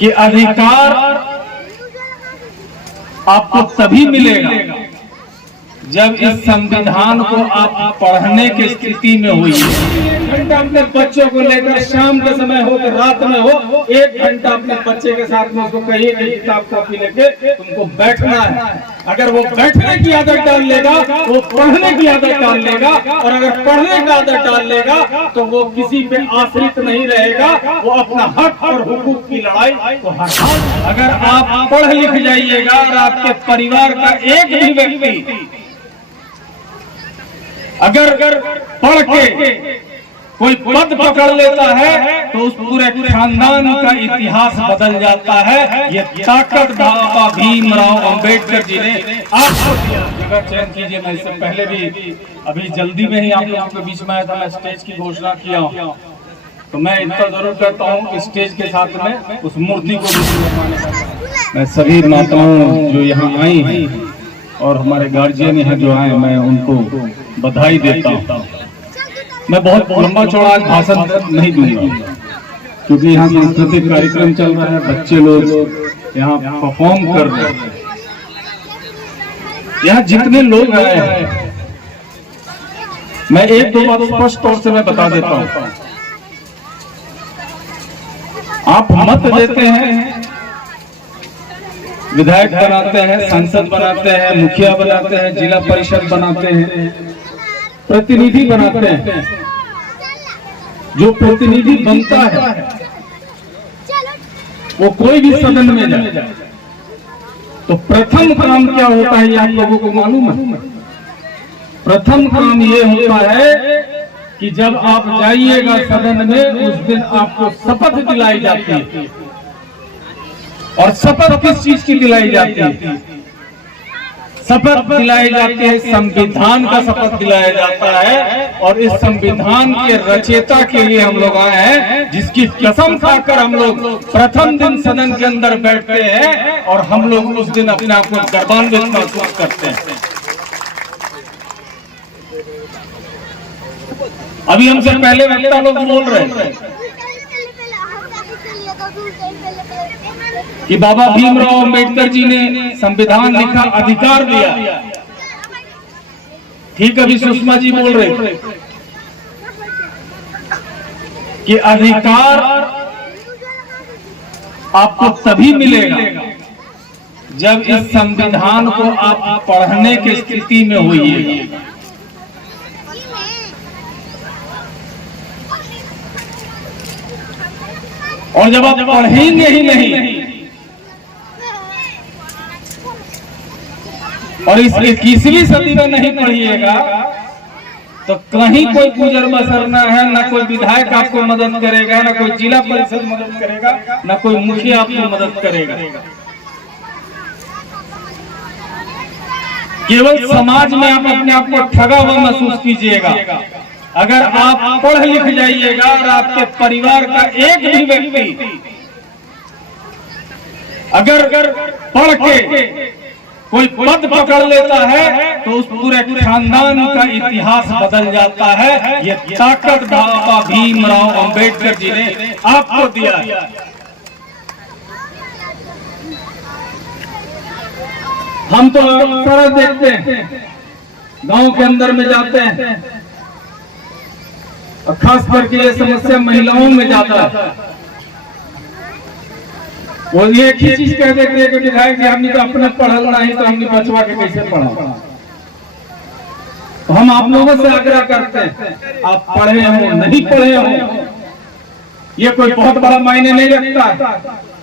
कि अधिकार आपको तभी मिलेगा जब इस संविधान को आप पढ़ने की स्थिति में हुई। 1 घंटा अपने बच्चों को लेकर शाम के समय हो कि रात में हो, 1 घंटा अपने बच्चे के साथ में उसको कहिए कि किताब कॉपी लेके तुमको बैठना है। अगर वो बैठने की आदत डाल लेगा, वो पढ़ने की आदत डाल लेगा, और अगर पढ़ने की आदत डाल लेगा तो वो किसी पे आश्रित नहीं रहेगा, वो अपना हक और हुकूक की लड़ाई को हर। अगर आप पढ़ लिख जाइएगा और आपके परिवार का एक भी व्यक्ति अगर पढ़ के कोई पद पकड़ लेता है तो उस पूरे खानदान का इतिहास बदल जाता है। ये ताकत बाबा भीमराव अंबेडकर जी ने आपको दिया। जगह चयन कीजिए। मैं इससे पहले भी अभी जल्दी में ही आप लोगों के बीच में आया था, मैं स्टेज की घोषणा किया हूँ, तो मैं इतना जरूर करता हूँ स्टेज के साथ में उस मूर्ति को मैं सभी माताओं जो यहाँ आई हैं और हमारे गार्जियन हैं जो आए, मैं उनको बधाई देता हूँ। मैं बहुत लंबा चौड़ा आज भाषण नहीं दूंगा क्योंकि यहाँ सांस्कृतिक कार्यक्रम चल रहा है, बच्चे लोग यहाँ परफॉर्म कर रहे हैं। यहाँ जितने लोग आए हैं, मैं एक दो बात स्पष्ट तौर से मैं बता देता हूँ। आप मत देते हैं, विधायक बनाते हैं, सांसद बनाते हैं, मुखिया बनाते हैं, जिला परिषद बनाते हैं, प्रतिनिधि बनाते हैं। जो प्रतिनिधि बनता है वो कोई भी सदन में जाए तो प्रथम काम क्या होता है, ये आप लोगों को मालूम है? प्रथम काम ये होता है कि जब आप जाइएगा सदन में, उस दिन आपको शपथ दिलाई जाती है। और शपथ किस चीज की दिलाई जाती है? शपथ दिलाई जाती है, संविधान का शपथ दिलाया जाता है। और इस संविधान के रचयिता के लिए हम लोग आए हैं, जिसकी कसम खाकर हम लोग प्रथम दिन सदन के अंदर बैठते हैं और हम लोग उस दिन अपने आप को गर्वान्वित महसूस करते हैं। अभी हमसे पहले वक्ता लोग बोल रहे हैं कि बाबा भीमराव अंबेडकर जी ने संविधान लिखा, अधिकार दिया। ठीक, अभी सुषमा जी बोल रहे थे कि अधिकार आपको तभी मिलेगा जब इस संविधान को आप पढ़ने की स्थिति में होइए। और जब आप पढ़ेंगे ही नहीं और इस 21वीं सदी में नहीं पढ़िएगा तो कहीं कोई गुजर बसर न है, ना कोई विधायक आपको मदद करेगा, ना कोई जिला परिषद मदद करेगा, ना कोई मुखिया आपको मदद करेगा। केवल समाज में आप अपने आप को ठगा हुआ महसूस कीजिएगा। अगर आप पढ़ लिख जाइएगा और आपके परिवार का एक भी व्यक्ति अगर पढ़ के कोई पद पकड़ लेता है तो उस पूरे खानदान का इतिहास बदल जाता है। ये ताकत बाबा भीमराव अंबेडकर जी ने आपको दिया है। हम तो अक्सर देखते हैं, गांव के अंदर में जाते हैं और खास करके ये समस्या महिलाओं में ज्यादा है। वो ये एक ही चीज कह देते हैं कि विधायक जी हमने तो अपने पढ़ल नहीं तो हमने बचवा के कैसे पढ़ा। तो हम आप लोगों से आग्रह करते हैं, आप पढ़े हो नहीं पढ़े हो ये कोई बहुत बड़ा मायने नहीं रखता।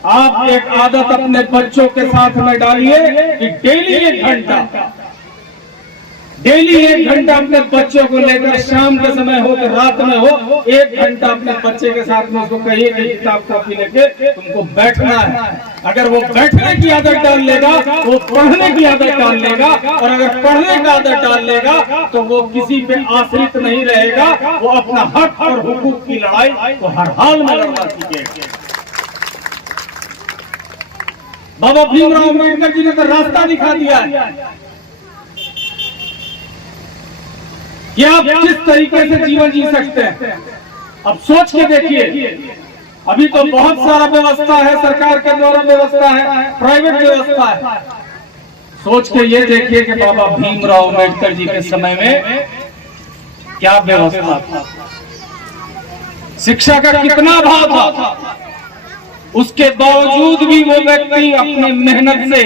आप एक आदत अपने बच्चों के साथ में डालिए कि डेली 1 घंटा अपने बच्चों को लेकर शाम के समय हो कि रात में हो, 1 घंटा अपने बच्चे के साथ में उसको कहिए कि किताब कॉपी लेके तुमको बैठना है। अगर वो बैठने की आदत डाल लेगा, वो पढ़ने की आदत डाल लेगा, और अगर पढ़ने की आदत डाल लेगा तो वो किसी पे आश्रित नहीं रहेगा, वो अपना हक और हुकूक की लड़ाई को हर हाल में लड़ना सीखेगा। बाबा भीमराव अंबेडकर जी ने तो रास्ता दिखा दिया है कि आप किस तरीके से जीवन जी सकते हैं। अब सोच के देखिए अभी तो बहुत सारा व्यवस्था है, सरकार के द्वारा व्यवस्था है, प्राइवेट व्यवस्था है। सोच के ये देखिए कि बाबा भीमराव अम्बेडकर जी के समय में क्या व्यवस्था था, शिक्षा का कितना अभाव था। उसके बावजूद भी वो व्यक्ति अपने मेहनत से,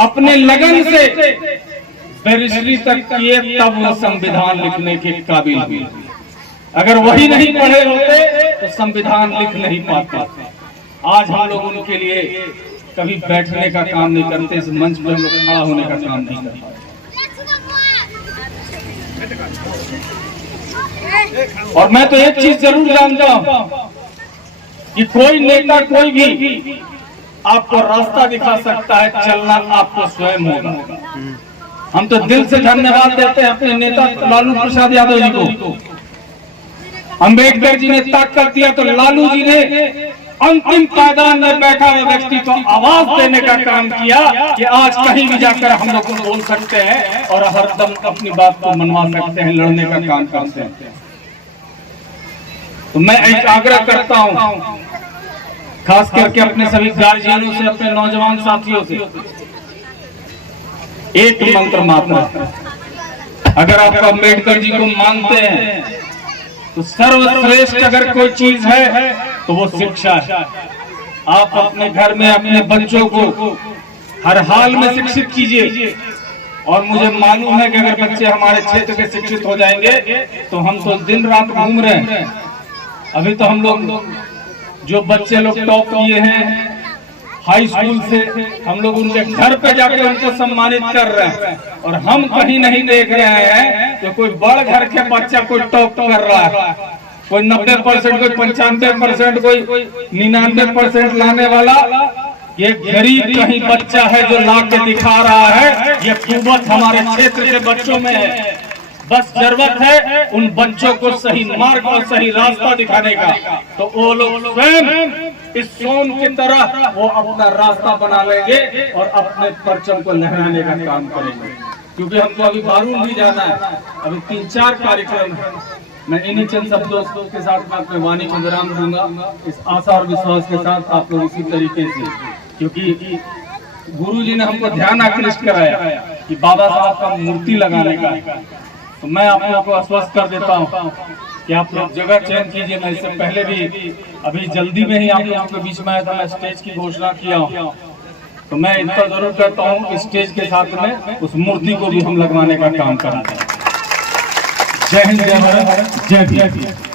अपने लगन से बैरिस्ट्री तक किए, तब वो संविधान लिखने के काबिल हुए। अगर वही नहीं पढ़े होते तो संविधान लिख नहीं पाते। आज हम लोग उनके लिए कभी बैठने का काम नहीं करते, इस मंच पर हम लोग खड़ा होने का काम नहीं करते। और मैं तो एक चीज जरूर जानता हूं कि कोई नेता कोई भी आपको रास्ता दिखा सकता है, चलना आपको स्वयं होगा। हम तो दिल से धन्यवाद देते हैं अपने नेता लालू प्रसाद यादव जी को। अंबेडकर जी ने ताकत दिया तो लालू जी ने अंतिम पायदान में बैठा हुए व्यक्ति को आवाज देने का काम किया कि आज कहीं भी जाकर हम लोग बोल सकते हैं और हरदम अपनी बात को मनवा सकते हैं, लड़ने का काम करते हैं। तो मैं एक आग्रह करता हूं, खास करके अपने सभी गार्जियनों से, अपने नौजवान साथियों से, एक मंत्र मात्र, अगर आप अम्बेडकर जी को मानते हैं तो सर्वश्रेष्ठ अगर कोई चीज है तो वो शिक्षा है। आप अपने घर में अपने बच्चों को हर हाल में शिक्षित कीजिए। और मुझे मालूम है कि अगर बच्चे हमारे क्षेत्र के शिक्षित हो जाएंगे तो हम तो दिन रात घूम रहे हैं। अभी तो हम लोग जो बच्चे लोग टॉप किए हैं हाई स्कूल से, हम लोग उनके घर पे जाकर उनको सम्मानित कर रहे हैं। और हम कहीं नहीं देख रहे हैं कि कोई बड़ घर के बच्चा कोई टॉप कर रहा है, कोई 90%, कोई 95%, कोई 99% लाने वाला। ये गरीब कहीं बच्चा है जो ला के दिखा रहा है। ये कुवत हमारे क्षेत्र के बच्चों में है। बस जरूरत है उन बच्चों को सही मार्ग और सही रास्ता दिखाने का, तो वो लोग स्वयं इस सोन की तरह वो अपना रास्ता बना लेंगे और अपने परचम को लहराने का काम करेंगे। क्योंकि हमको अभी बारून भी जाना है, अभी 3-4 कार्यक्रम है। मैं इन्हीं चंद शब्दों के साथ मैं अपने वाणी को विराम दूंगा, इस आशा और विश्वास के साथ आप लोग इसी तरीके से, क्योंकि गुरु जी ने हमको ध्यान आकृष्ट कराया कि बाबा साहब का मूर्ति लगाने का, तो मैं आप लोगों को आश्वस्त कर देता हूँ कि आप लोग जगह चयन कीजिए। मैं इससे पहले भी अभी जल्दी में ही आप लोगों के बीच में आया था, मैं स्टेज की घोषणा किया हूँ। तो मैं इतना जरूर करता हूँ कि स्टेज के साथ में उस मूर्ति को भी हम लगवाने का काम करा दें। जय हिंद, जय भारत, जय भीम।